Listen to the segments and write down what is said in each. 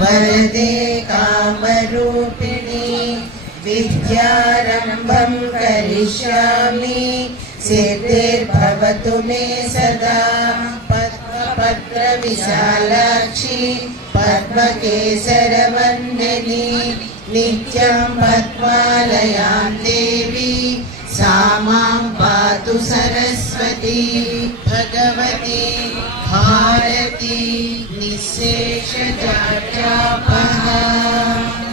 वरदे कामरूपिणी विद्यारम्भं करिष्यामि सिद्धिर्भवतु मे सदा पद्मपत्रविशालाक्षी पद्मकेसरवन्दिनी नित्यं पद्मालयां देवी सा मां पातु सरस्वती भगवती भारती निःशेषजाड्यापः।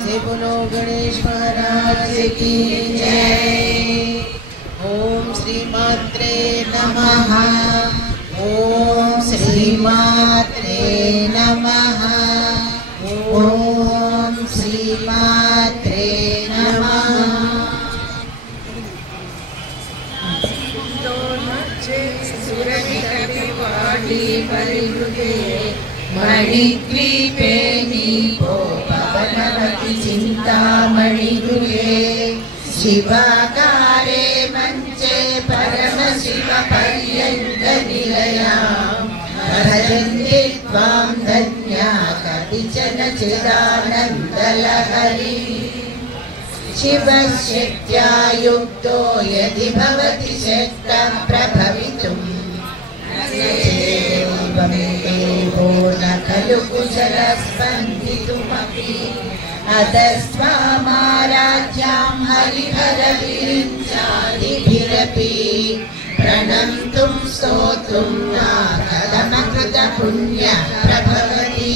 जय बोलो गणेश महाराज की जय। ओम श्रीमात्रे नमः। ओम श्रीमात्रे नमः। ओम श्रीमात्रे नमः। मणिद्वीपे नीपो पवनवति चिन्तामणिगृहे शिवाकारे मञ्चे परमशिव पर्यन्तनिलयां भजन्ति त्वां धन्या कतिचन चिदानन्दलहरी। शिवशक्त्या युक्तो यदि भवति शक्तं प्रभवितुं देवो न खलु कुशलस्पन्दितुमपि अतस्त्वामाराध्यां हरिहरविरिञ्चादिभिरपि प्रणन्तुं स्तोतुं नाकदमकृतपुण्यः प्रभवति।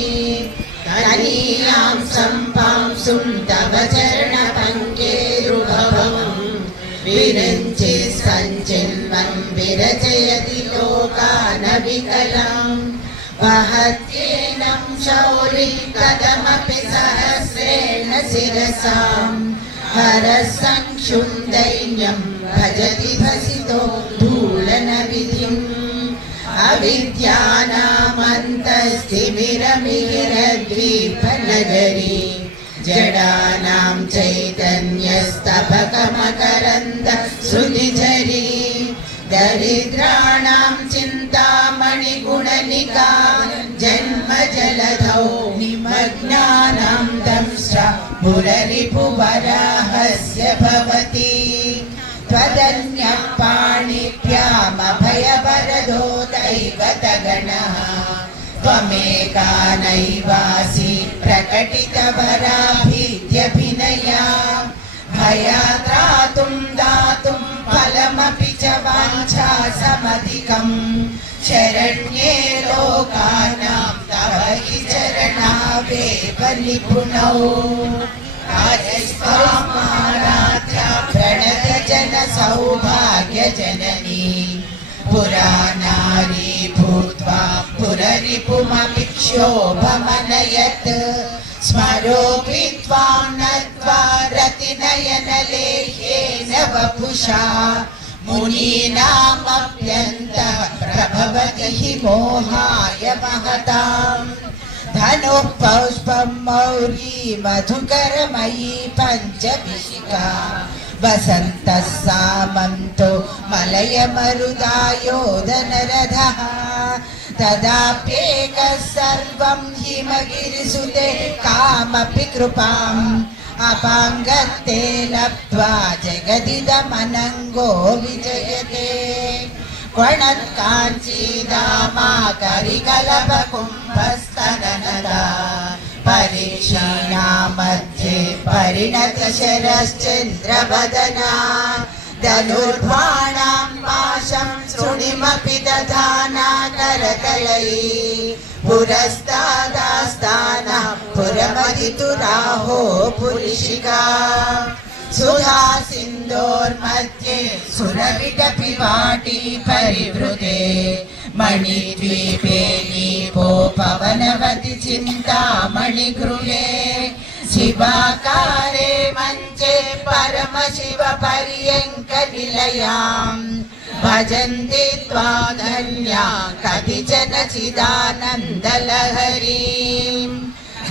कनीयां सम्पांसुं तव चरणपङ्केरुभवं विरञ्चि सञ्चिन्वन् विरचयति लोकानविकलम् वहत्येनं शौरि कदमपि सहस्रेण शिरसां हरसंक्षुन्दैन्यं भजति भसितो धूलनविधिम् अविद्यानामन्तस्तिमिरमिहिरद्वीपनगरी जडानां चैतन्यस्तबकमकरन्द श्रुतिझरी दरिद्राणां चिन्तामणिगुणनिका जन्मजलधौ निमग्नानां दंष्ट्रा मुररिपुवराहस्य भवति। त्वदन्यः पाणिभ्यामभयवरदो दैवतगणः त्वमेका नैवासि प्रकटितवराभीत्यभिनया भयात्रातुं दातुं फलमपि च वाञ्छासमधिकम् शरण्ये लोकानां तव हि चरणावेव निपुणौ आराध्या प्रणतजन सौभाग्यजननी पुरानारी भूत्वा पुररिपुमपि क्षोभमनयत् स्मरोऽपि त्वां नत्वा रतिनयनलेह्येन वपुषा मुनीनामप्यन्तः प्रभवति हि मोहाय महताम् धनुः पौष्पं मौली मधुकरमयी पञ्चविशिखा वसन्तः सामन्तो मलयमरुदायोधनरथः तदाप्येकः सर्वं हिमगिरिसुते कामपि कृपाम् अपाङ्गत्ते लब्ध्वा जगदिदमनङ्गो विजयते क्वणत्काञ्चीदामा करिकलपकुम्भस्तननदा परीक्षीणा मध्ये परिणतशरश्चन्द्रवदना धनुर्बाणां पाशं शृणिमपि दधाना करतलैः पुरस्तादास्तानः पुरमदितुराहो पुरिशिका सुधा सिन्धोर्मध्ये सुरविटपिवाटी परिवृते मणिद्वीपे नीपो पवनवति चिन्तामणिगृहे शिवाकारे मञ्चे परमशिव पर्यङ्कनिलयां भजन्ति त्वां धन्या कतिचन चिदानन्दलहरीं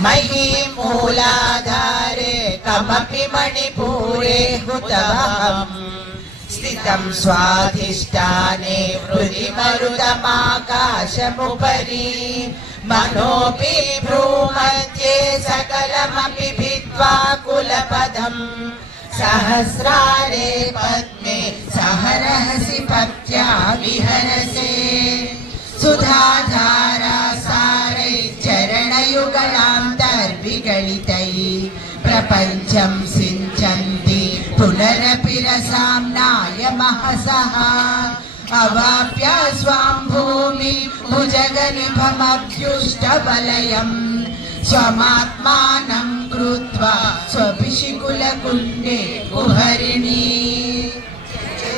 महीमूलाधारे कमपि मणिपुरे हुतवहम् स्थितं स्वाधिष्ठाने हृदि मरुदमाकाशमुपरि मनोऽपि भ्रूमध्ये सकलमपि भित्त्वा कुलपदम् सहस्रारे पद्मे सहरहसि पत्या विहरसे सुधाधारा सारै चरणयुगलान्तर्विगलितैः प्रपञ्चं सिञ्चन्ति पुनरपि रसाम्नाय महसः अवाप्य स्वां भूमि भुजगनिभमभ्युष्टबलयम् स्वमात्मानं कृत्वा स्वपिशिकुलकुण्डे कुहरिणी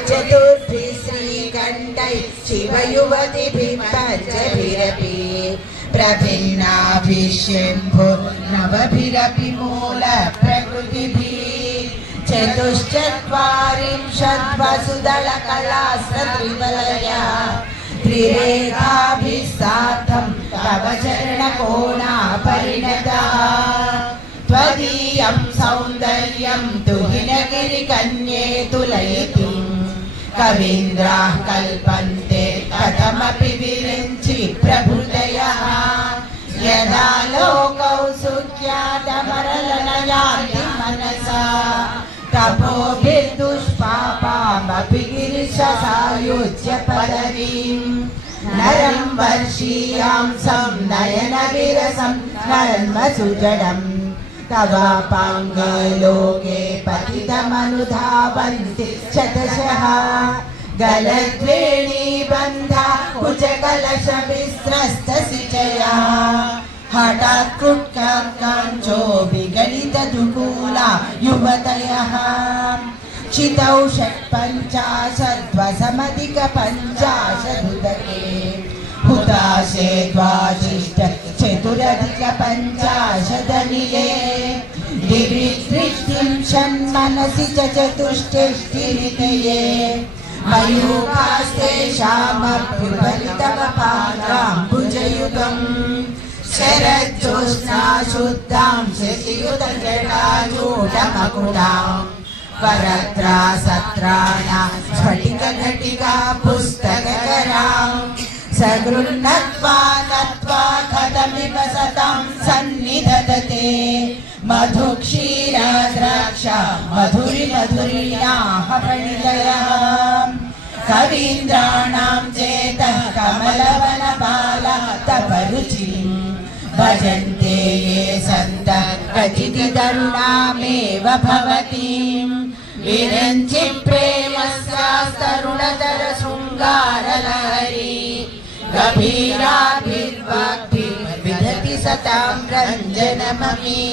चतुर्भिः श्रीकण्ठैः शिवयुवतिभिः पञ्चभिरपि प्रभिन्नाभिशम्भुर्नवभिरपि मूलप्रकृतिभिः चतुश्चत्वारिंशत् वसुदलकलास्रत्रिवलया त्रिरेखाभिः सार्धं तव चरणकोणापरिणता त्वदीयं सौन्दर्यं तुहिनगिरिकन्ये तुलयितुं कवीन्द्राः कल्पन्ते कथमपि विरिञ्चि प्रभृतयः यदा लोकौ सुख्यातमरलनयान्ति मनसा तपोभिर्दुष्पापामपि गिरिशसायुज्य पदवीम् नरं वर्षीयांसं नयनविरसं नर्मसुजडम् तवापाङ्गलोके पतितमनुधावन्ति शतशः गलद्वेणीबन्धा कुचकलशविस्रस्तसिचया हठात् कृत्काञ्चो विगलितदुकूला युवतयः क्षितौ 50 हुताशे द्वाशिष्ट चतुरधिकपञ्चाशदनिले दिवि दृष्टिं षण्मनसि च चतुष्टिष्टिरितये मयूखास्तेषामभ्युपरितमपादाम्बुजयुगम् शरज्योत्स्ना शुद्धां शशियुतजटाजूटमकुटाम् परत्रा सत्राणा स्फटिकघटिका पुस्तककराम् सगृह्णत्वा नत्वा कथमिव सतां सन्निधत्ते मधुक्षीरद्राक्षा मधुरिमधुरिणाः प्रणितयः कवीन्द्राणां चेतः कमलवनबाला तपरुचिम् भजन्ते ये सन्तः क्वचित् तरुणामेव भवतीम् विरञ्चि प्रेमस्यास्तरुणतर शृङ्गारलहरी गभीराभिर्वाग्भिर्विदति सतां रञ्जनममी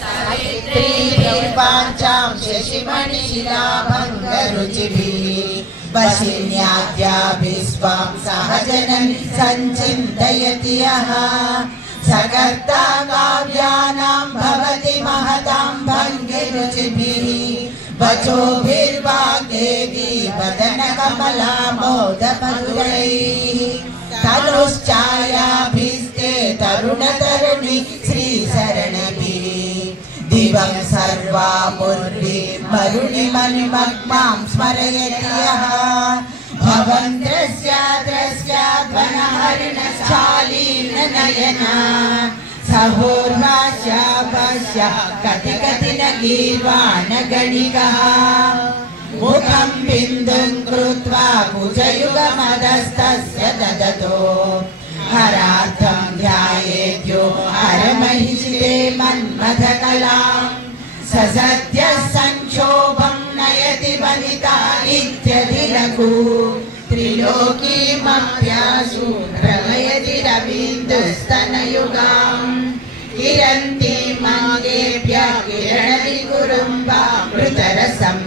सावित्रीभिर्वाञ्चां शशिमणिशिलाभङ्गरुचिभिः वशिन्याद्याभिः स्वां सहजनन् सञ्चिन्तयति यः सकर्ता काव्यानां भवति महतां भङ्गिरुचिभिः वचोभिर्वाग्देवी वदनकमला मोदमधुरैः तनुश्चायाभिस्ते तरुणतरुणी श्रीशरणिभिः दिवं सर्वा मुर्वी मरुणिमणिमग्मां स्मरयति यः भवन्त्रस्याद्वनहरिणशालीननयना सहोर्वास्यापश्य कति कति न गीर्वाणगणिकः मुखं बिन्दुं कृत्वा कुजयुगमदस्तस्य ददतो हरार्थं ध्यायेद्यो हरमहिषिते मन्मथकलाम् ससद्यः संक्षोभं नयति वनिता इत्यधिलघु त्रिलोकीमप्यासु प्रलयति रवीन्दुस्तनयुगाम् किरन्तीमङ्गेभ्यः किरणति कुरुम्बामृतरसम्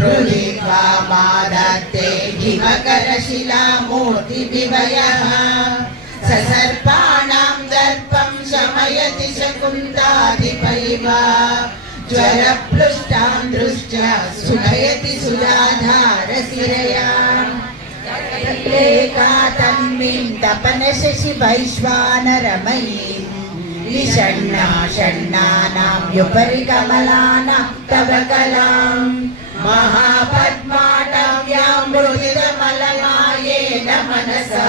हृदित्वा मादत्ते हिमकरशिलामूर्तिविवयः ससर्पाणां दर्पं शमयति शकुन्ताधिपैव ज्वरप्लुष्टां दृष्ट्या सुनयति सुधाधारशिरया तन्मीं तपनशशि वैश्वानरमयीं विषण्णा षण्णानां युपरि कमलानां तव कलाम् महापद्माटव्यां मृदितमलमायेन मनसा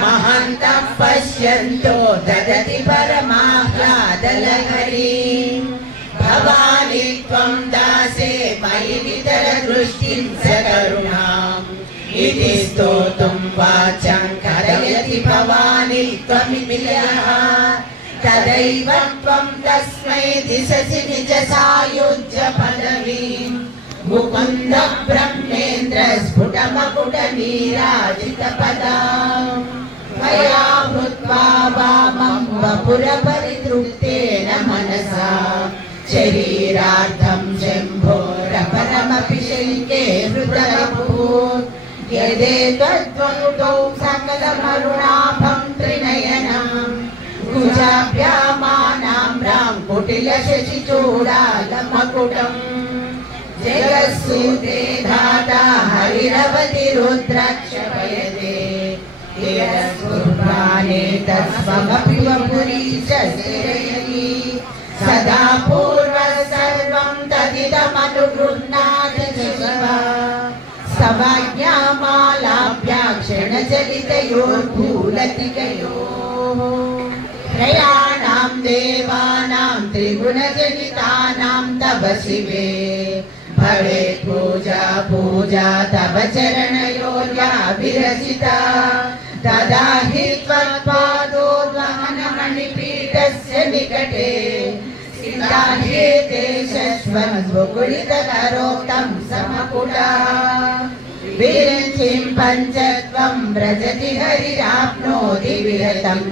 महान्तं पश्यन्तो ददति परमाह्लादं मातलहरी भवानी त्वं दासे मयि नितरदृष्टिं सकरुणाम् इति स्तोतुं वाचं करयति भवानी त्वमित्यः तदैव त्वं तस्मै दिशसि निज सायुज्य पदवीं मुकुन्द ब्रह्मेन्द्र स्फुटमकुटनीराजितपदाम् मया भूत्वा वामं वपुरपरितृप्तेन मनसा शरीरार्थं शम्भोरपरमपि शङ्के हृदयभूत् यदेतद्वौ सकलमरुणाभं त्रिनयनम् कुजाभ्यामानाम्रां कुटिलशशिचूडालमकुटम् जगत्सूते धाता हरिरवतिरुद्राक्षपयते यस्कुर्वाणे तस्वमपि वपुरीशस्त्रयति सदा पूर्वः सर्वं तदिदमनुगृह्णाति शिवा सवाज्ञामालाभ्याक्षणचलितयोर्भूलतिकयोः त्रयाणां देवानां त्रिगुणजनितानां तव शिवे भवेत् पूजा पूजा तव चरणयोर्या विरचिता तदा हि त्वत्पादोद्वहनमणिपीठस्य निकटे स्थिताह्येते शश्वन्मुकुलितकरोक्तं समकुटा विरञ्चिं पञ्चत्वं व्रजति हरिराप्नोति विरतम्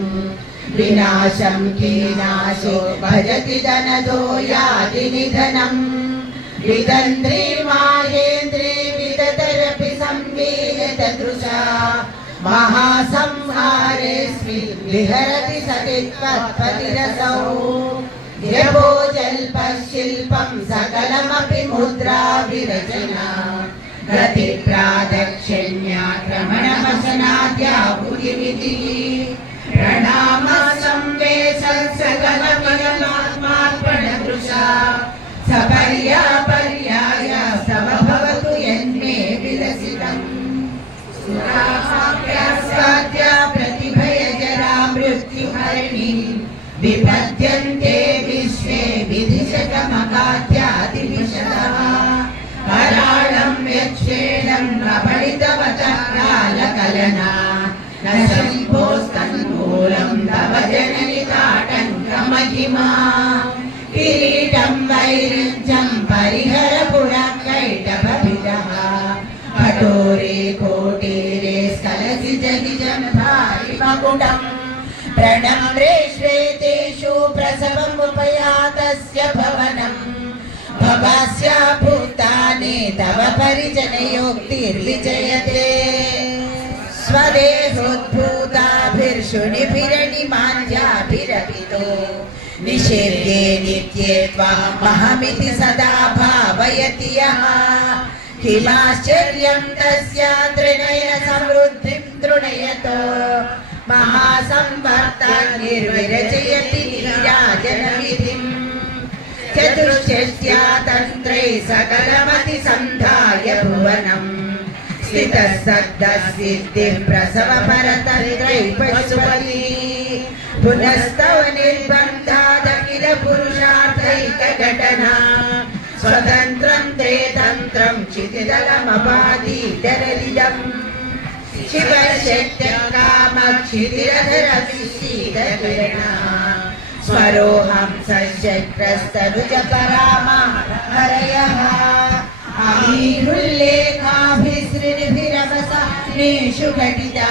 विनाशं कीनाशो भजति धनदो याति निधनम् विदन्त्री माहेन्द्री विदतरपि संवीलितदृशा महासंहारेऽस्मिन् विहरति सति त्वत्पतिरसौ यभो जल्पशिल्पं सकलमपि मुद्रा विरचना गतिप्रादक्षिण्याक्रमणमशनाद्याहुतिविधिः प्रणाम संवेशन् सकलमिदमात्मार्पणदृशा सपर्यापर्याय समभवतु यन्मे विलसितम् सुराहाप्यासाद्या प्रतिभयजरा मृत्युहरिणी विपद्यन्ते विश्वे विधिशतमगाद्यादिविशदः कराळं यच्छेणं प्रपणितवतः कालकलना न शम्भोस्तन्मूलं तव जननि ताटङ्कमहिमा किरीटं वैरिञ्चं परिहर पुरकैटभभिदः कठोरे कोटीरे स्खलसि जगिजं भारिमकुटम् प्रणम्रे श्वेतेषु प्रसवमुपयातस्य भवनम् भवास्या भूतानि तव परिजनयोक्तिर्विजयते स्वदेहोद्भूताभिर्षुणिभिरणिमाञ्जाभिरपितो निषेव्ये नित्ये त्वामहमिति सदा भावयति यः किमाश्चर्यं तस्य त्रिनयन समृद्धिं तृणयतो महासंवर्तान्निर्विरचयति नीराजनविधिम् चतुष्षष्ट्या तन्त्रै सकलमति सन्धाय भुवनम् स्थितः सद्दसिद्धिः प्रसव परतन्त्रै पशुपति पुनस्तव निर्बन्धादखिल पुरुषार्थैकघटना स्वतन्त्रं ते तन्त्रं क्षितिदलमपादीतरलिदम् शिवशक्त्यकामक्षितिरधरविशीतकिरणा स्वरोऽहं सशक्तस्तनुजपरामहरयः अमीरुल्लेखाभिसृतिभिरवसानेषु घटिता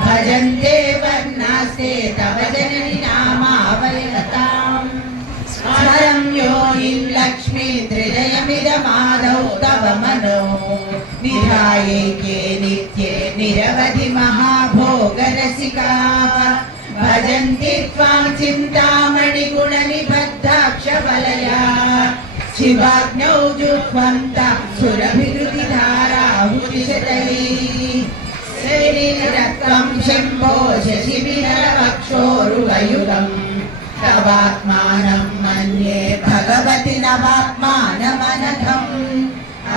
भजन्ते वर्णास्ते तव जननि नामावयताम् स्मरं योनिं लक्ष्मीन्द्रिजयमिदमादौ तव मनो निधायैके नित्ये निरवधि महाभोगरसिकाः भजन्ति त्वां चिन्तामणिगुणनिबद्धाक्षवलया शिवाग्नौ जुह्वन्तः सुरभिकृतिधाराहुतिशतैः शरीरत्वं शम्भो शशिविरवक्षोरुवयुगम् तवात्मानं मन्ये भगवति नवात्मानमनघम्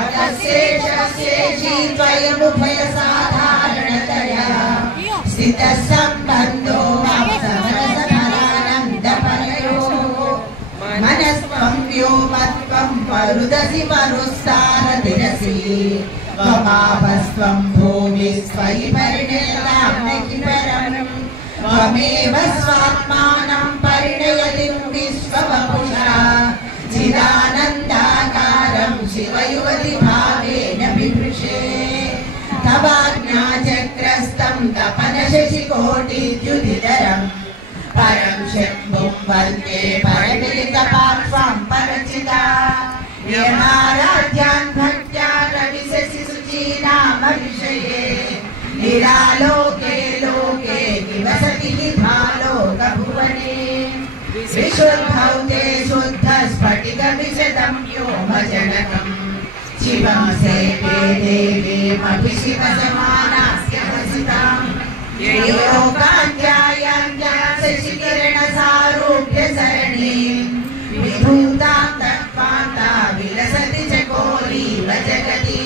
अगस्येषी त्वयमुभयसाधारणतया स्थितः सम्बन्धो वाप्समरसफलानन्दपरयो मरुदसि मरुस्सारतिरसि त्वमापस्त्वं भूमिस्त्वयि परिणतां न किमरम् त्वमेव स्वात्मानं परिणयति विश्ववपुषा चिदानन्दाकारं शिवयुवति भावेन बिभृशे तवाज्ञाचक्रस्तं तपनशशिकोटिद्युतिधरम् परं शम्भुं वन्दे परमिलितपार्श्वं परचिता यमाराध्यान् भक्त्या रविशसि शुचीनामविषये निरालोके लोके निवसति भालोकभुवने विशुद्धौ ते शुद्धस्फटिकविशदं व्योमजनकम् शिवं सेवे देवीमपि शिवसमानास्य वसिताम् योगाध्यायां शशिकिरणसारूप्यसरणीम् विभूतां तत्पाता विलसति च कोरीव जगति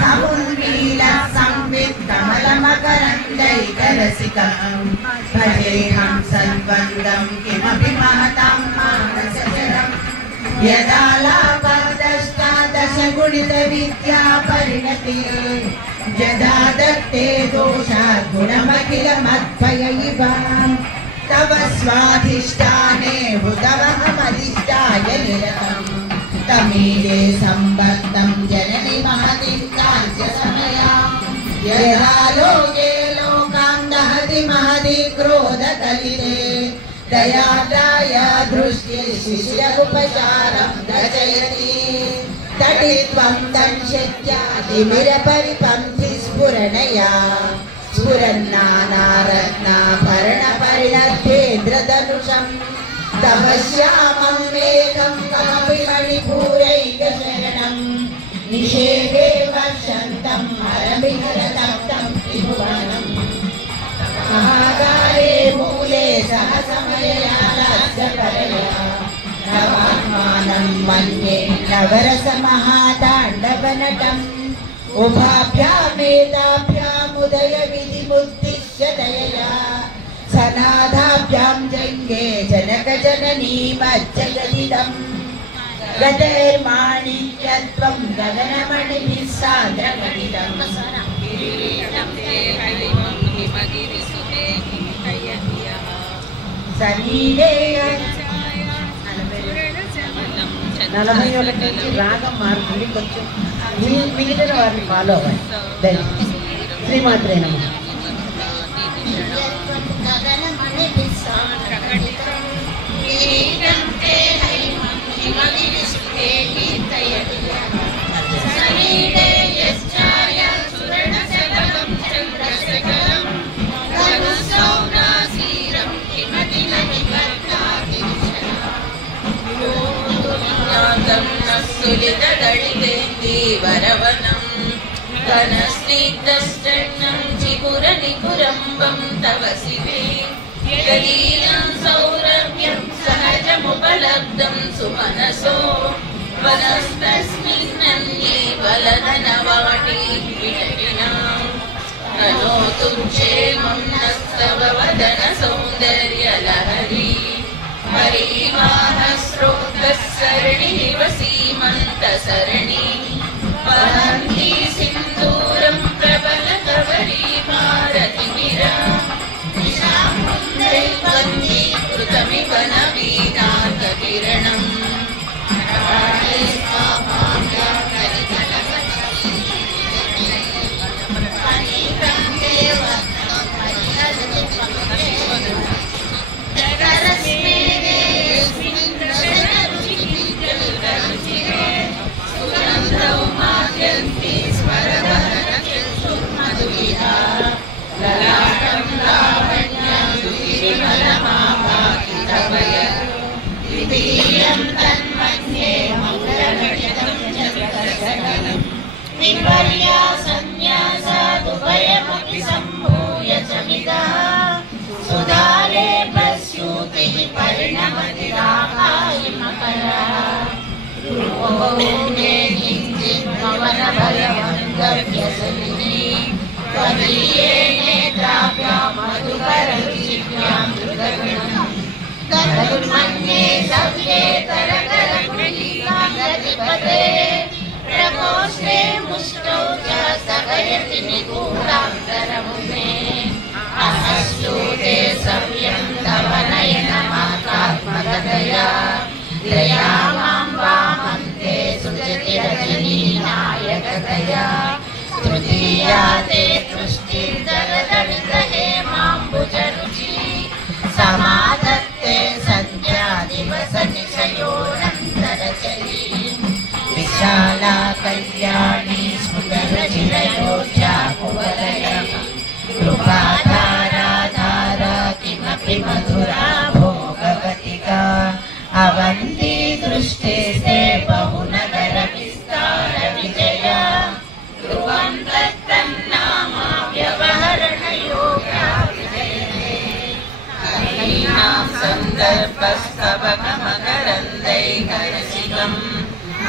समुन्मीलः संवित्कमलमकरन्दैकरसिकम् भजेऽहं सद्वन्द्वं किमपि महतां मानसचरम् यदा लाभदष्टादशगुणितविद्या परिणति यदा दत्ते दोषात् गुणमखिलमद्भय इव तव स्वाधिष्ठाने हृदवहमधिष्ठाय निरतम् तमीरे सम्बद्धं जननि महतिं काञ्चसमयाम् यदा लोके लोकां दहति महति क्रोधकलिते दयादाया दृष्टिः शिशिरमुपचारं रचयति तटित्वं तन्शक्त्यातिमिरपरिपन्थि स्फुरणया स्फुरन्नानारत्नाभरणपरिणद्धेन्द्रधनुषम् तव श्यामं मेघं कमपि मणिपूरैकशरणम् निषेधे वर्षन्तं हरमिहरतप्तं त्रिभुवनम् महाकाले मूले सहसमयया नवात्मानं मन्ये नवरसमहाताण्डवनटम् उभाभ्यामेताभ्यामुदय विधिमुद्दिश्य दयया सनादाभ्यां जङ्गे जनकजननी मज्जगदिदम् गतैर्माणिक्यत्वं गगनमणिभिः सान्द्रगणितम् నలభై ఒకటి నుంచి రాగం మారుతుంది కొంచెం మిగిలిన వారిని ఫాలో అవ్వండి శ్రీమాత్రే నమః वरवनं घनस्निग्धस्तन्नं चिपुरनिपुरम्बं तव शिवे यदीयं सौरभ्यं सहजमुपलब्धं सुमनसो वनस्तस्मिन्नन्ये बलधनवाटी विटपिनां तनोतु क्षेमं नस्तव वदन सौन्दर्यलहरी हरिवाहस्रोतस्सरणिव सीमन्तसरणि वहन्ति सिन्दूरं प्रबलकवरी भारतिमिरा निशामुन्दैवन्दीकृतमिव नवीनाथकिरणम् संन्यासादुभयमपि सम्भूय च मिदा सुधारे पश्यूति परिणमति राकायिमकरा रूपोऽग्ने किञ्चित् भवनभयमङ्गव्यसलिनी त्वदीये नेत्राभ्यां मधुकररुचिभ्यां धृतगुणम् तदुर्मन्ये सव्ये तरकरकुलीकां कथयति निगूढान्तरमुमे अहस्तूते सव्यं तव नयनमात्रात्मकतया दया मां वामन्ते सुजति रजनीनायकतया तृतीया ते तुष्टिर्दलदलितहेमाम्बुजरुचि समाधत्ते सद्या दिवस निशयोऽनन्तरचरी विशाला कल्याणी स्फुटरुचिरयोध्या कुवलया कृपाधारा किमपि मधुरा भोगवतिका अवन्ती दृष्टिस्ते बहुनगर विस्तार विजया ध्रुवं तत्तन्नामा व्यवहरणयोगा विजयते हरीणां सन्दर्भस्तवकमकरन्दैकरसिकम्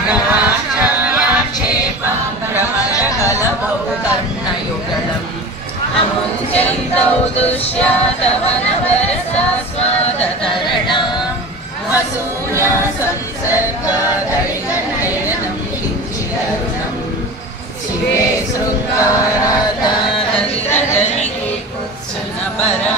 प्रवाक्षेपं भ्रमरकलभौ कर्णयुगलम् अमुञ्चन्तौ दुष्यातवनवरसास्वादतरणा वसूया संसर्गादलितनयनं किञ्चिदरुणम् शिवे शृङ्गारादानलितजनिके कुत्सुनपरा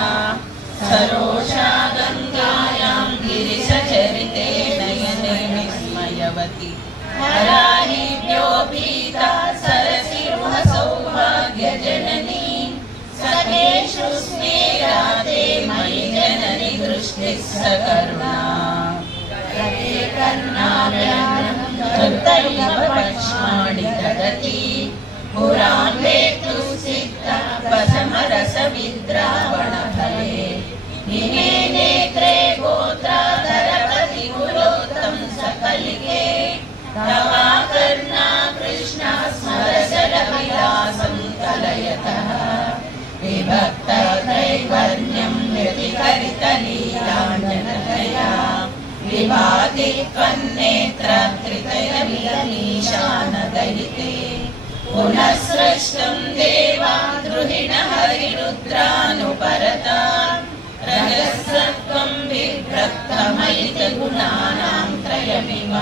सरोषा गङ्गायां गिरिशचरिते नयने विस्मयवती हराहिभ्यो भीता सरसिरुह सौभाग्यजननी सखेषु स्मेराते मयि जननि दृष्टिः सकरुणा गते कर्णाभ्यां कृतैव पक्ष्माणि ददति पुरां वेत्तु सिद्धा पशमरसविद्रावणफले निमे नेत्रे गोत्राधरपति कुलोत्तं सकलिके तवा कर्णा कृष्णा स्मरसरविलासं कलयतः विभक्तत्रैवर्ण्यं व्यतिकरितलीलाञ्जनतया विभाति त्वन्नेत्रत्रितयमिदमीशानदयिते पुनः सृष्टं देवा द्रुहिणहरिरुद्रानुपरता रजसत्वं विभ्रक्तमयित गुणानां त्रयमिव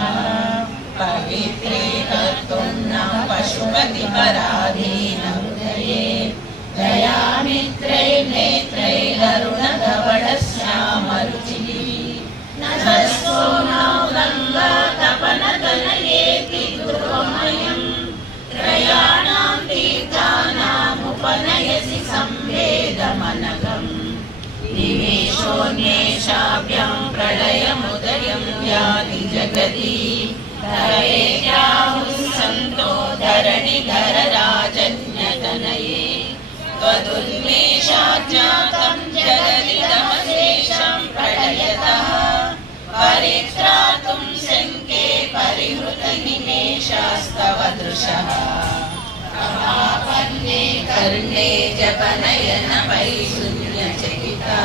पवित्रे कर्तुं न पशुपतिपराधीनहृदये दयामित्रै नेत्रैररुणधवळश्यामरुचिः नभस्को नौलम्बातपनतनयेति ध्रुवमयम् त्रयाणां तीर्थानामुपनयसि संवेदमनघम् निमेषोऽन्येषाभ्यां प्रलयमुदयं याति जगति तवेत्याहुः सन्तो धरणिधरराजन्यतनये त्वदुन्मेषाज्जातं जगदिदमशेषं प्रलयतः परित्रातुं शङ्के परिहृतनिमेषास्तव दृशः अपापन्ने कर्णे जपनयन वैशून्यचकिता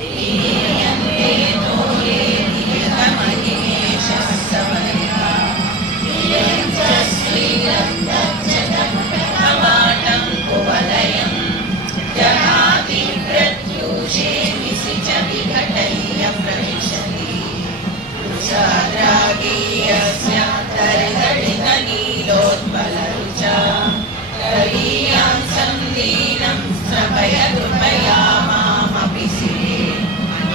दीयन्ते तोये नियतमनिमेषः समयः प्रियं च श्रीरं दक्षतं कवाटं कुवलयम् जहाति प्रत्यूषे निशि च विघटय्य प्रविशति वृषाद्रागीयस्य तर्गडितनीलोत्पलरुचा करीयां सन्दीनं स्रवयदृपया मामपि शिरे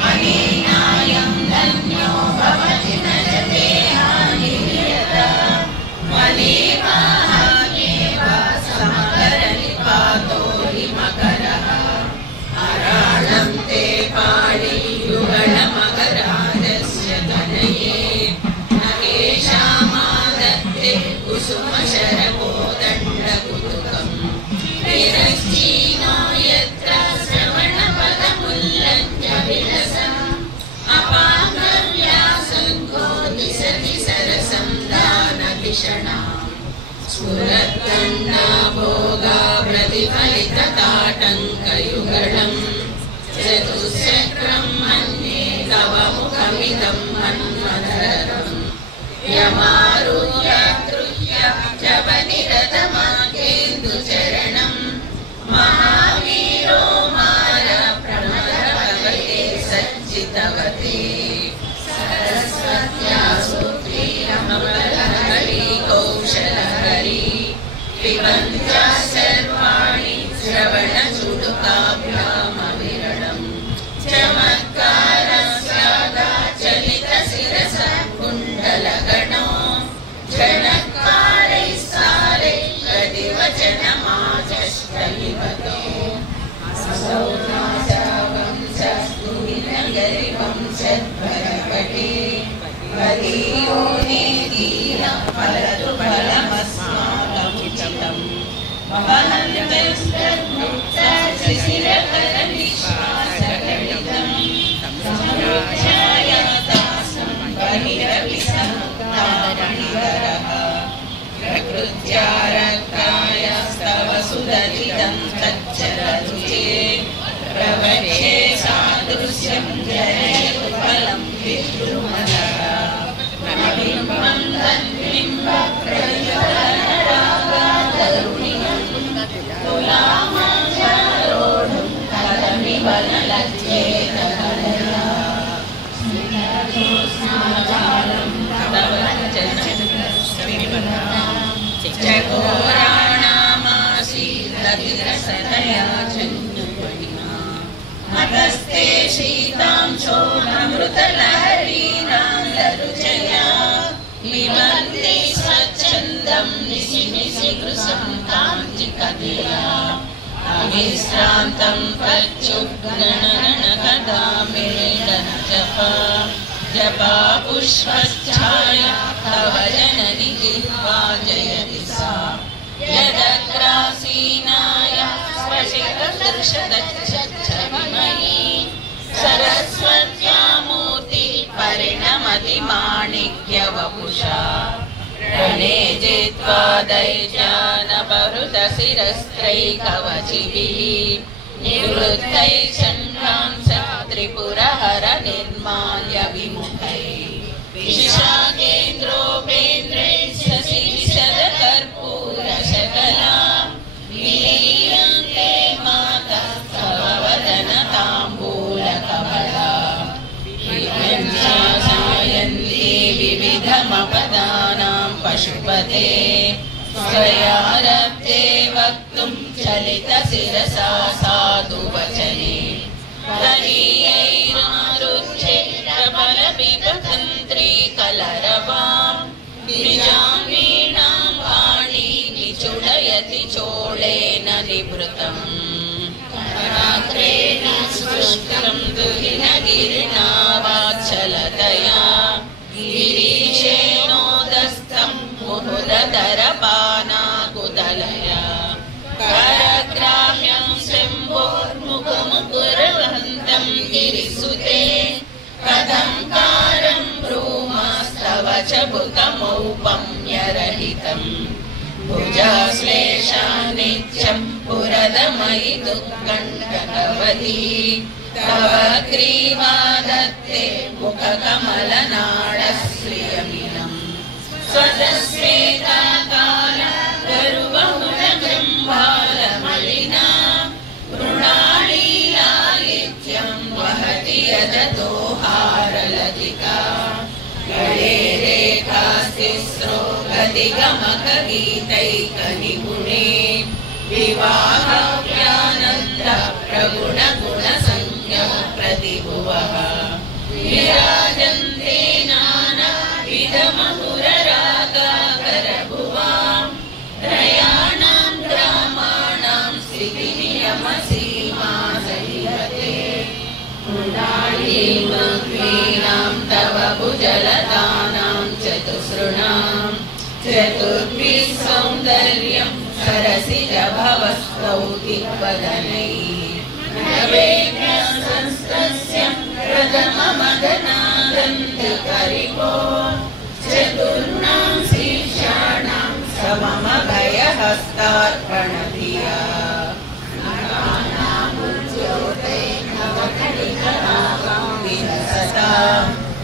अनेनायं धन्यो भवति न च ते हानिर्यता मलेमाहान्येव समकरनिपातो हिमकरः अराळं ते पाणियुगणमकराजस्य तनये न केषामादत्ते कुसुमशरकोदण्डकुतुकम् विरश्चीनो यत्र श्रवणपदमुल्लङ्घ्य विलसन् अपाङ्गव्यासङ्गो दिशति सरसं दानधिषणाम् स्फुरद्दण्डाभोगा प्रतिफलितताटङ्कयुगळम् चतुश्चक्रं मन्ये तव मुखमिदं मन्मथरम् यमारुह्य द्रुह्य जपनिरतमाकेन्दुचरणम् महावीरो मार प्रमदभगवते सज्जितवते सरस्वत्या सूत्रीयमबलहरि कौशलहरि पिबन्त्या सर्वाणि श्रवणचुडुकाभ्यामविरलम् चमत्कारस्यादाचलितशिरसः कुण्डलगणो झणकारैः सारे प्रतिवचनमाचष्टलिवतो वंशस्तुहिनगरिवंशद्भरपटे वदीयो नेदीना फलतु फलमस्माकमुचितम् वहन्तस्तन्मुक्तशिशिरकरनिश्वासकलितम् सम्राजायतासं बहिरपि समुक्तामणिधरः प्रकृत्यारकायस्तव सुदलितं तच्चररुचे प्रवक्षे सादृश्यं जनयतु फलं पितृमनः बिम्बं तन्बिम्बप्रतिफलनरागातरुणिनं तुलामाचारोढुं कलमिव न लज्जेतकलया स्मितजोत्स्नाजालं तव चकोराणामासीदधिरसतया चन्द्रमणिमा मतस्ते शीतांशो अमृतलहरीनान्दरुचया लिबन्ति स्वच्छन्दं निशि निशि कृशं काञ्चिकधिया अविश्रान्तं पच्युगणगणकदा मेलनजपा जपा पुष्पच्छाया तव जननि जिह्वा जयति सा यदग्रासीनाय स्वशिखदर्शदच्छच्छविमयी सरस्वत्या मूर्ति परिणमति माणिक्यवपुषा रणे जित्वा दैत्यानपहृतशिरस्त्रैकवचिभिः निवृत्तैः षण्णांश त्रिपुरहर निर्माल्य विमुखैः विशाखेन्द्रोपेन्द्रैः शशिविशदकर्पूरशकला विलीयन्ते मातः तव वदनताम्बूलकमला विभ्रंशासायन्ते विविधमपदानां पशुपते स्वयारब्धे वक्तुं चलितशिरसा साधु वचने कलीयैरारुध्ये प्रबलपिबतन्त्री कलरवां निजाङ्गीणां वाणी निचुडयति चोळेन निवृतम् कराग्रेण स्पृष्टं दुहिनगिरिणा वात्सलतया गिरीशेनोदस्तं मुहुरधरपानाकुतलया करग्राह्यं शम्भोर्मुखमुकुरवन्तं गिरिसुते कथंकारं ब्रूमास्तव च बुकमौपम्यरहितम् भुजाश्लेषानित्यं पुरदमयि दुःखण्डकवती तव ग्रीवा दत्ते मुखकमलनाडश्रियमिनम् स्वतस्वेताकाल गरुबहुलगृम्भालमलिना मृणालीलालित्यं वहति यजतो हारलतिका गळे रेखास्तिस्रो गतिगमकगीतैकनिपुणे विवाहव्यानन्द प्रगुणगुणसंज्ञः प्रतिभुवः विराजन्ते नानाविधमधुररागाकरभुवां त्रयाणां ग्रामाणां स्थितिनियमसीमा सहीवते मृणालीमग्वीनां तव भुजलतानां चतुसृणां चतुर्भिः सौन्दर्यं सरसिजभवस्तौतिवदनैः संस्तस्य प्रथममदनादन्तिकरिको चतुर्णां शीर्षाणां सममभयहस्तार्पणधिया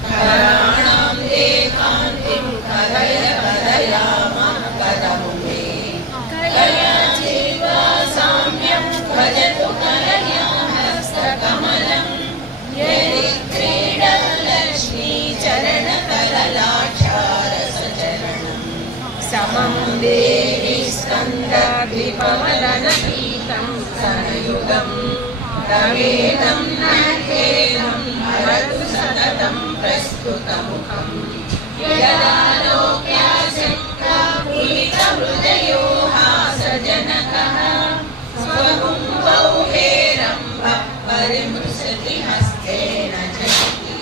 कराणां देकान्तिं कलय कदयामकरमुमे कलया चैवा साम्यं भजतु कलया हस्तकमलं यदि क्रीडलक्ष्मी चरणकललाक्षारसचरणं समं देवि स्कन्दाधिपवदनपीतं सनयुगं तवेदं नाट्येदं भरतु सततं प्रस्तुतमुखं यदा लोक्याशङ्कापुलितहृदयो हासजनकः स्वकुम्भौ हेरम्भः परिमृशति हस्तेन जयति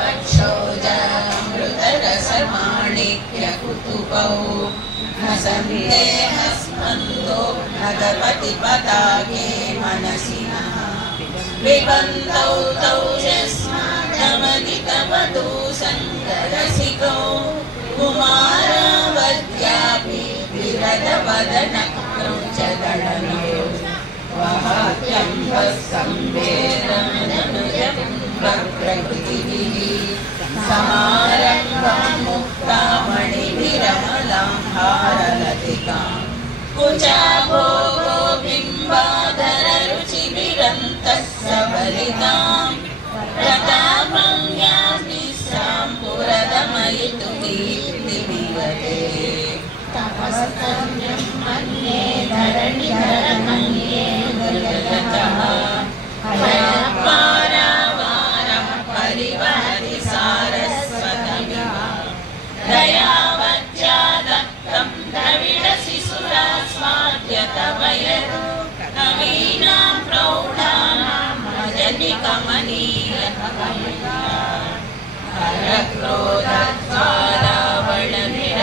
वक्षोजामृतरसमाणिक्यकुतुकौ न सन्देहस्मन्दो भगवतिपताके मनसि नः विबन्धौ तौ यस्मादमदितवधू सङ्गरसिकौ कुमारावद्यापि विरदवदनक्रौञ्चदळनौ वहात्यम्बसंवेदननुजं वक्रकृतिभिः समारम्भां मुक्तामणिभिरमलां हारलतिकां कुचाभोगो बिम्बाधररुचिभिरन्तः सबलितां प्रतापं यामिस्सां पुरदमयितु दीप्तिमिवते तपस्तन्यं मन्ये धरणिधरमन्ये गजगजः हयपारावारः परिवहति सारस्वतमिव दयावज्जादत्तं द्रविडशिशुरास्वाद्यतवयत् नवीनां प्रौढानां भजति कमनीयः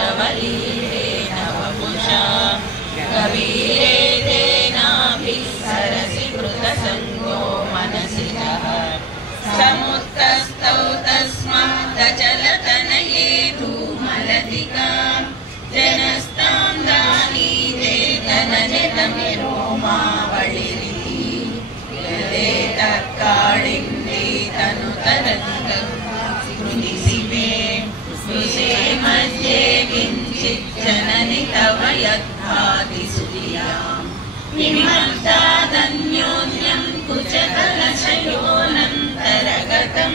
हरक्रोधज्वालावळनिरवलीरेण वपुषा कवीरे तेनाभिः सरसि कृतसंज्ञो मनसिजः समुत्तस्तौ तस्मादचलतनये धूमलतिकां जनस्तां दानीते तनजतमिरोमावळिरिति यदेतः काळिन्दी तनुतरति स्मृतिशिवे स्पृशे मध्ये किञ्चित् जननि तव यद्भाति सुधियां विमर्दादन्योन्यं कुचकलशयोऽनन्तरगतं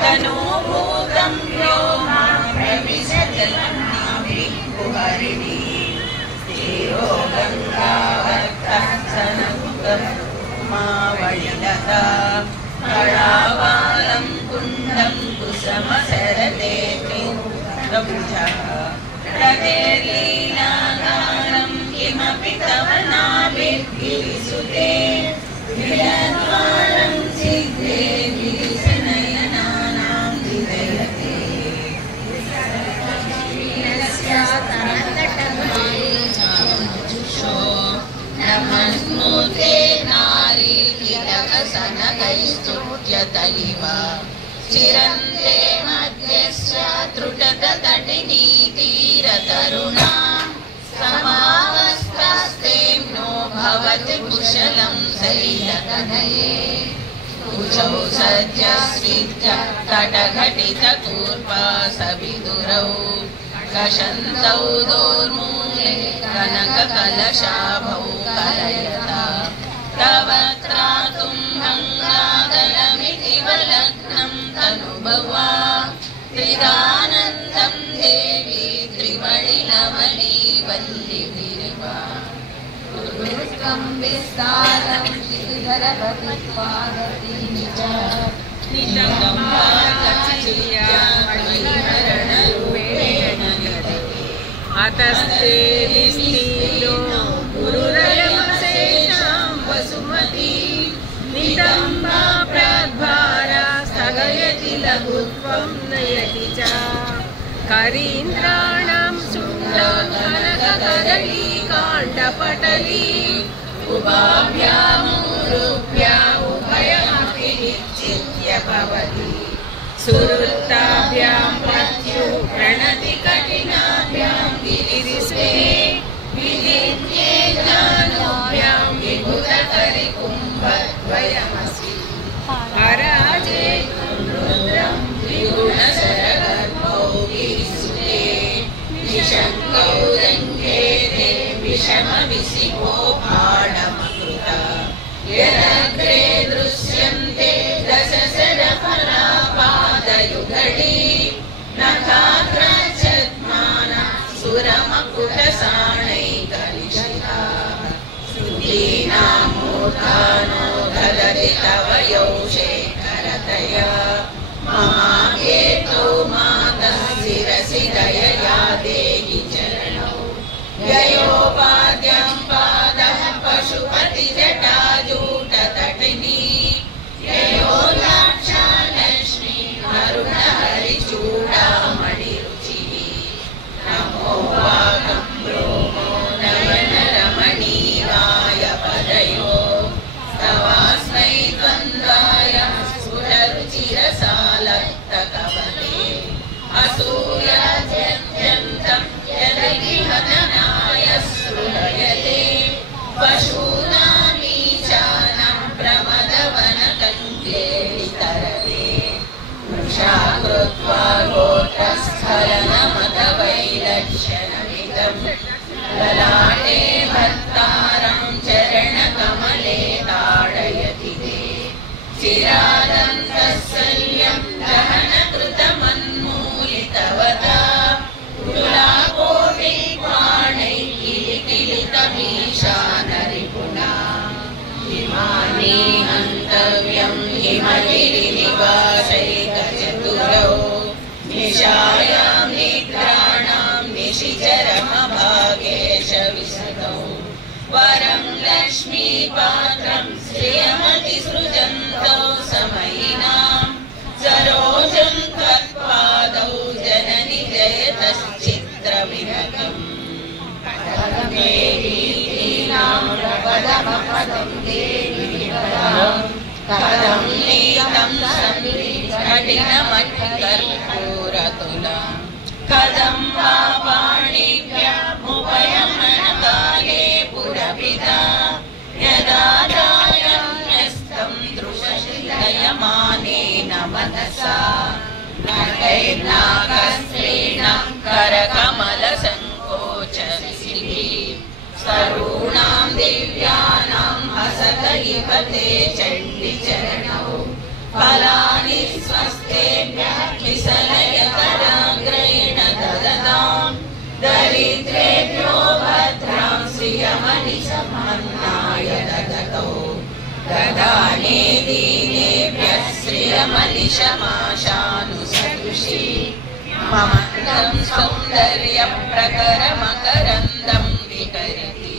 तनूभूतं व्योमा प्रविशजलनाभिः कुहरिणी स्थिरो गङ्गावर्तः सनकुतं मावळिलता कलावालं कुण्डं कुसमसरते प्रभुजः प्रदेलीलागानं किमपि तव नाभिर्गिरिसुते विलद्वारं सिद्धे विलिसनयनानां विदयते नमस्नुते नारी तिलकसनकैस्तुत्यतैव चिरन्ते मध्यस्य त्रुटतटिनी तीरतरुणां समावस्थास्तेम्नो भवति कुशलं शैलतनये कुचौ सज्जस्विद्य तटघटितकूर्पा सविदुरौ कषन्तौ दोर्मूले कनककलशाभौ कलयता तव त्रातुं भङ्गादलमिति वलग्नं तनुभवा त्रिदानन्दं देवी त्रिवळिलवली वल्लिभिरिवा दुर्गं विस्तारं श्रीधरपतिपादति च अतस्ते विस्तीर्णो गुरुरयमशेषां वसुमती नितम्बा प्रद्भारा स्थगयति लघुत्वं नयति च करीन्द्राणां शुण्डकनककदली काण्डपटली उभाभ्यामुरुभ्या उभयमपि निश्चित्य भवति सुहृत्ताभ्यां पत्युः प्रणति कठिनाभ्यां गिरिस्वे विदित्ये ज्ञानोभ्यां विबुधकरिकुम्भद्वयमसि अराजे रुद्रं द्विगुणसरगर्भौ गिरिसुते निशङ्कौ रङ्गेते विषमविसिको भाणमकृता यदग्रे दृश्यन्ते दशसरफलापादयुगडी नखाग्रचद्माना सुरमकुट पाषाणैकनिशिताः श्रुतीनां मूर्धानो ददति तव यौषे करतया ममाप्येतो मातः शिरसि दयया देहि चरणौ ययोपाद्यं पादः पशुपतिजटाजूटतटिनी ययो लाक्षा लक्ष्मी अरुणहरिचूडामणिरुचिः नमो वागं ब्रोमो नवनरमणीयाय पदयो तवास्मै द्वन्द्वाय स्फुररुचिरसालक्तकवले असूयाद्यन्तं यदभिहननाय स्पृहयते पशूनामीचानं प्रमदवनकङ्केलितरते वृषा कृत्वा गोत्रस्खलनमतवैलक्ष्यनमिदं ललाटे भर्तारं चरणकमले ताडयति ते चिरादन्तशल्यं दहनकृतमन्मूलितवता किलितमीशानरिपुना हिमानि हन्तव्यं हिमगिरिनिवासैकचतुरौ निशायां निद्राणां निशिचरमभागेश विशदौ वरं लक्ष्मीपात्रं श्रियमतिसृजन्तौ समयिनां सरोजं त्वत्पादौ जननि जयतश्चित्रविभगम् कथं नीतं कठिनमठिकर्पूरतुलां कथं वा पाणिभ्यमुपयमनकाले पुरपिता यदा दायन्यस्तं दृशशिलयमानेन मनसा नटैर्नागस्त्रीणां करकमलसङ्कोचशिभिः सरूणां दिव्यानां हसत इव ते चण्डिचरणौ फलानि स्वस्तेभ्यः किसलयकराग्रेण ददतां दरिद्रेभ्यो भद्रां श्रियमनिशमन्नाय ददतौ ददाने दीनेभ्यः श्रियमनिशमाशानुसदृशी ममन्दं सौन्दर्यप्रकरमकरन्दं विकरिति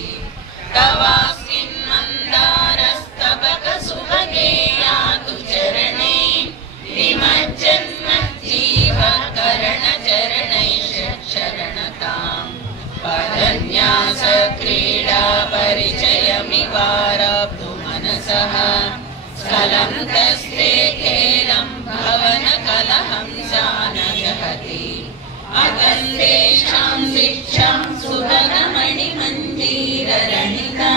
तवास्मिन्मन्दारस्तबकसुभगे यातु चरणे निमज्जन्मज्जीवकरणचरणैः पदन्यासक्रीडा परिचयमिवारब्धु मनसः स्खलन्तस्ते खेलं भवनकलहंसा न जहति अतन्देषां शिक्षां सुभगमणिमञ्जीररणिता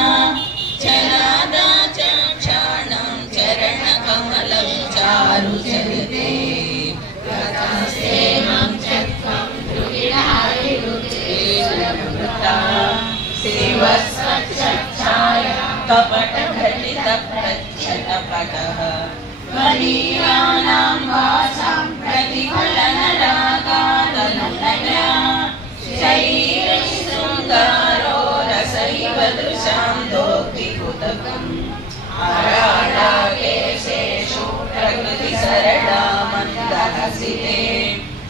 चलादा चाक्षाणां चरणकमलं चारुचरिते कपटघटितप्रच्छतपटः वरीयानां वासां प्रतिफलनरागादनुनया शरीरशृङ्गारो रसैव दृशां दोग्धिकृतकम् अराडाकेशेषु प्रकृतिसरला मन्दहसिते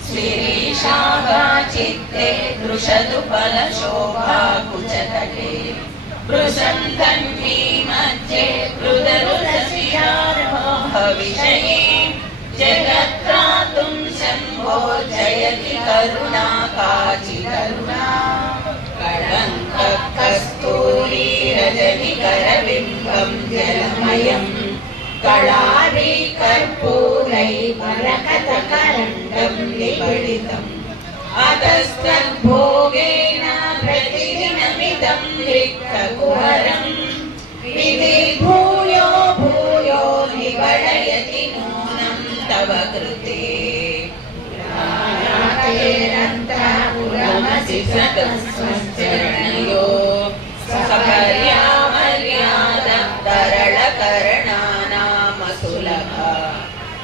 श्रीशाखा चित्ते दृशदुपलशोभा कुचतटे वृषन्धन्वी मध्ये हृदरुदसिहारोहविषये जगत्त्रातुं शम्भो जयति करुणा काचि करुणा कलङ्कस्तूरी रजनिकरबिम्बं जलमयं कलारी कर्पूरै वरकतकरण्डं निबडितम् अतस्तद्भोगेन प्रतिदिनमिदं रिक्तकुहरं विधिर्भूयो भूयो निबडयति नूनं तव कृते पुरमसि सतस्वचरणयो सकर्यामर्यादतरलकरणानामसुलभा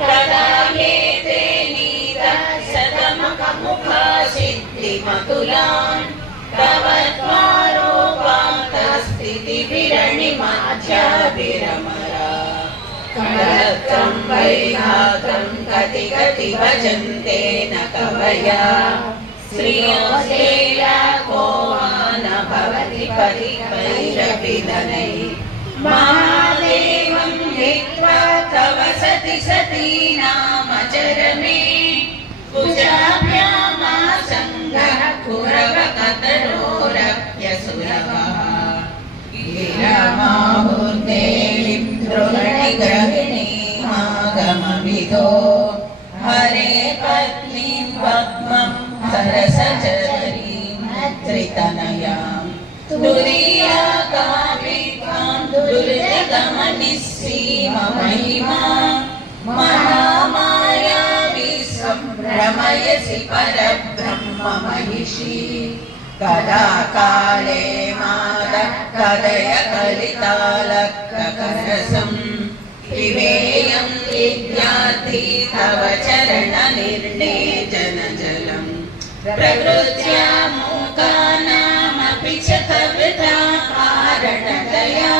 तदा ये ते नीतः शतमकमुखा सिद्धिमतुलान् तव त्वारोपान्तस्थितिविरणिमाध्याभिरमरा कलत्रं वैघात्रं कति कति भजन्ते न कवया श्रियोऽसेया को न भवति परिपैरविदनै महादेवं हित्वा तव सति सतीनामचरमे कुजाभ्यामासङ्गः कुरवकतरोरप्यसुरवः गिरमाहुर्देवीं द्रोणिग्रहिणीमागमविदो हरे पत्नीं पद्मं सरसचरीं त्रितनयां तुरीयाकामित्वां दुर्जगमनिःसीममहिमा महामाया विश्वं भ्रमयसि परब्रह्ममहिषी कदा काले मादः कदय कलितालकरसम् पिबेयं विद्यार्थी तव चरणनिर्णेजनजलम् प्रकृत्या मूकानामपि च कविता कारणदया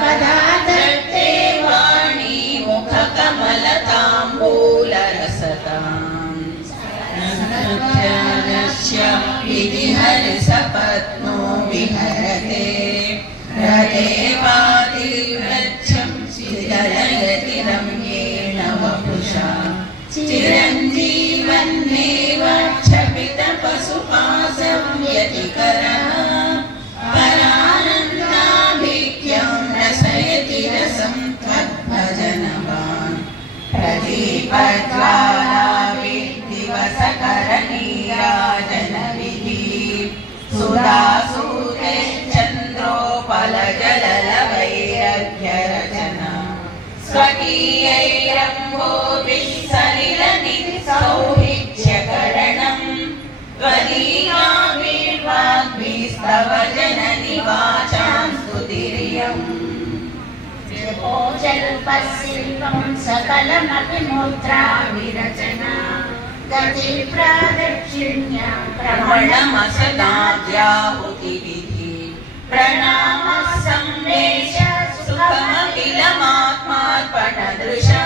कदा दत्ते वाणी मुखकमलताम्बूलरसताम् विधिहरिसपत्नो विहरते हृदेवादिव्रच्छं चिरयति रम्येण वपुषा चिरञ्जीवन्नेव क्षपितपशुपाशं व्यतिकरः परानन्दाभिक्यं रसयति रसं त्वद्भजनवान् प्रदीपज्वालाभिर्दिवसकरनीराजनविधि सुधासूते चन्द्रोपलजललवैरभ्यरचना स्वकीयैरम्भोभिः सलिलनिसौहित्यकरणं त्वदीयाभिर्वाग्भिस्तव जननि वाचां स्तुतिर्यम् जपोजल्पशिल्पं सकलमपि मुद्राविरचना गतिप्रादक्षिण्या प्रवणमसदाद्याहुतिविधि प्रणामः संवेश सुखमखिलमात्मार्पणदृशा